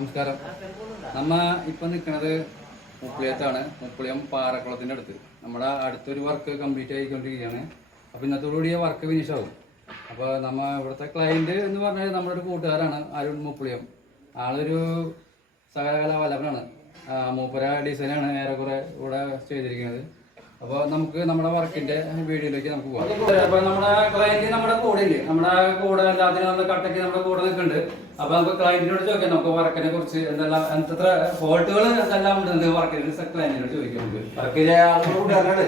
നമസ്കാരം. നമ്മ ഇപ്പൊ നിൽക്കുന്നത് മുക്കുളിയത്താണ്. മുക്കുളിയം പാറക്കുളത്തിന്റെ അടുത്ത്. നമ്മുടെ അടുത്തൊരു വർക്ക് കംപ്ലീറ്റ് ആയിക്കൊണ്ടിരിക്കുകയാണ്. അപ്പൊ ഇന്നത്തോടുകൂടി വർക്ക് ഫിനിഷ് ആവും. അപ്പൊ നമ്മ ഇവിടുത്തെ ക്ലയന്റ് എന്ന് പറഞ്ഞാൽ നമ്മുടെ ഒരു കൂട്ടുകാരാണ് അരുൺ മുക്കുളിയം. ആളൊരു സകലകലാ വല്ലഭനാണ്. മൂപ്പര ഡിസൈനാണ് ഏറെക്കുറെ ഇവിടെ ചെയ്തിരിക്കുന്നത്. അപ്പൊ നമുക്ക് നമ്മുടെ വർക്കിന്റെ വീഡിയോയിലേക്ക് നമുക്ക് പോകാം. അപ്പൊ നമ്മുടെ ക്ലയന്റ് നമ്മുടെ കൂടെ ഇല്ലേ, നമ്മുടെ കൂടെ എല്ലാത്തിനും നമ്മൾ കട്ടയ്ക്ക് നമ്മുടെ കൂടെ നിൽക്കുന്നുണ്ട്. അപ്പൊ നമുക്ക് ക്ലയന്റിനോട് ചോദിക്കാം, നമുക്ക് വർക്കിനെ കുറിച്ച് എന്തെല്ലാം എത്ര ഫോൾട്ടുകൾ എന്തെല്ലാം ഉണ്ട് വർക്കിന് ക്ലയന്റിനോട് ചോദിക്കാം. നമുക്ക് വർക്കിലെ കൂട്ടുകാരനാണ്,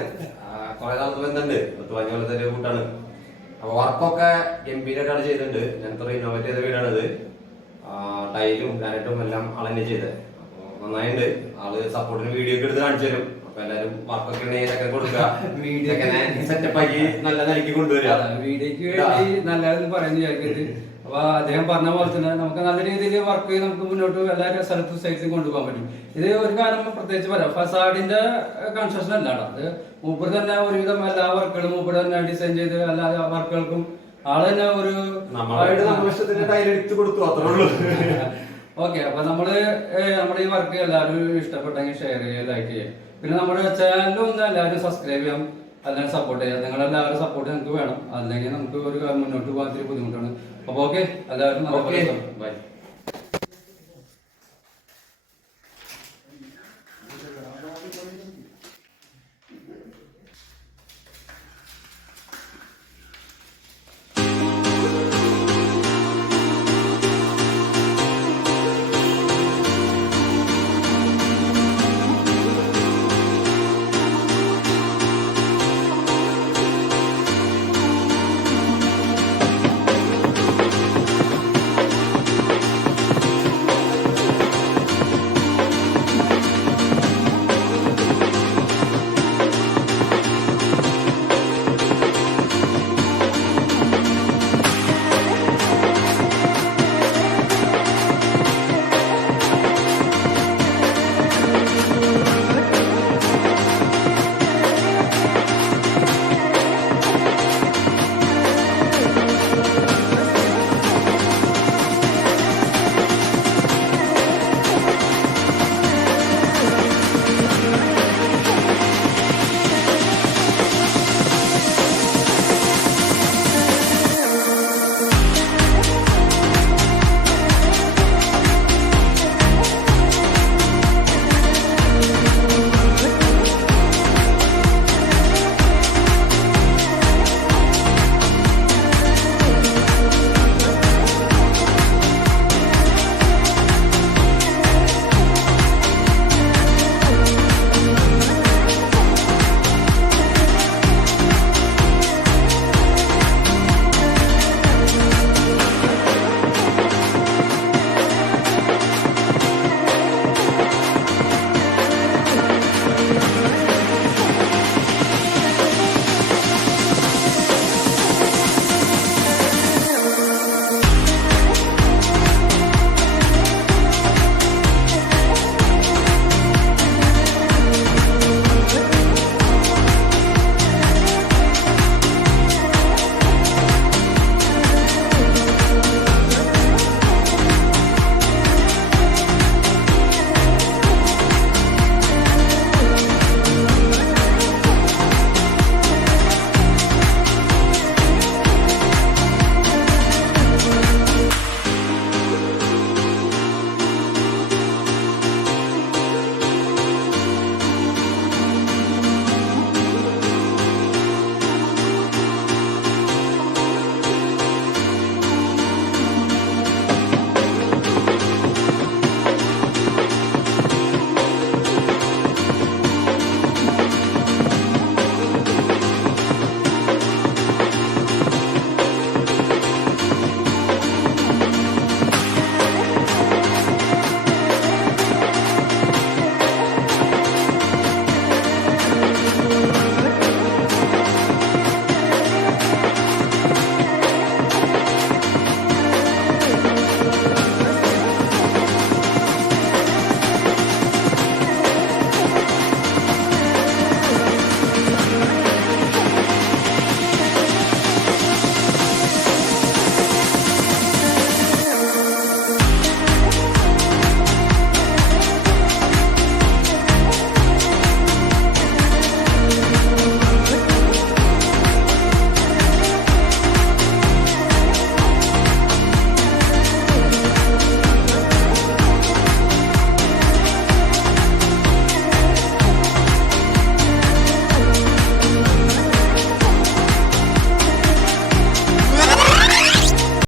കുറെ നാളത്തെ ബന്ധമുണ്ട്, 10-15 കൊല്ലത്തിന്റെ കൂട്ടാണ്. അപ്പൊ വർക്കൊക്കെ ഗംഭീരമായിട്ടാണ് ചെയ്തിട്ടുണ്ട്. ഞങ്ങൾക്ക് ഇന്നോവേറ്റ് ചെയ്ത വീടാണിത്. ടൈലും ഗ്രാനൈറ്റും എല്ലാം ആളെന്നെ ചെയ്തത്. അപ്പൊ നന്നായിട്ടുണ്ട്. ആള് സപ്പോർട്ടിന് വീഡിയോ ഒക്കെ എടുത്ത് കാണിച്ചു തരും. അപ്പൊ എല്ലാരും വർക്കൊക്കെ ഉണ്ടെങ്കിൽ കൊടുക്കുക, സെറ്റപ്പ് ആക്കി നല്ല നിലയ്ക്ക് കൊണ്ടുവരിക. വീഡിയോക്ക് വേണ്ടി നല്ലതെന്ന് പറയുന്ന വിചാരിക്കരുത്. അപ്പൊ അദ്ദേഹം പറഞ്ഞ പോലെ തന്നെ നമുക്ക് നല്ല രീതിയിൽ വർക്ക് നമുക്ക് മുന്നോട്ട് എല്ലാ സ്ഥലത്തും സൈസിൽ കൊണ്ടുപോകാൻ പറ്റും. ഇത് ഒരു കാര്യം പ്രത്യേകിച്ച് പറയാം, ഫസാഡിന്റെ കൺസ്ട്രക്ഷൻ അല്ലാണ്ട് അത് മൂപ്പർ തന്നെ ഒരുവിധം എല്ലാ വർക്കുകളും മൂപ്പർ തന്നെ ഡിസൈൻ ചെയ്ത് എല്ലാ വർക്കുകൾക്കും ആള് തന്നെ ഒരു ടൈലെടുത്ത് കൊടുത്തു, അത്രേ ഉള്ളൂ. ഓക്കെ. അപ്പൊ നമ്മുടെ ഈ വർക്ക് എല്ലാവരും ഇഷ്ടപ്പെട്ടെങ്കിൽ ഷെയർ ചെയ്യുക, ലൈക്ക് ചെയ്യുക. പിന്നെ നമ്മുടെ ചാനലും ഒന്ന് എല്ലാവരും സബ്സ്ക്രൈബ് ചെയ്യാം, അല്ലെങ്കിൽ സപ്പോർട്ട് ചെയ്യാം. നിങ്ങളെല്ലാവരും സപ്പോർട്ട് നമുക്ക് വേണം, അല്ലെങ്കിൽ നമുക്ക് ഒരു മുന്നോട്ട് പോകാൻ ബുദ്ധിമുട്ടാണ്. അപ്പൊ ഓക്കെ, എല്ലാവരും ബൈ.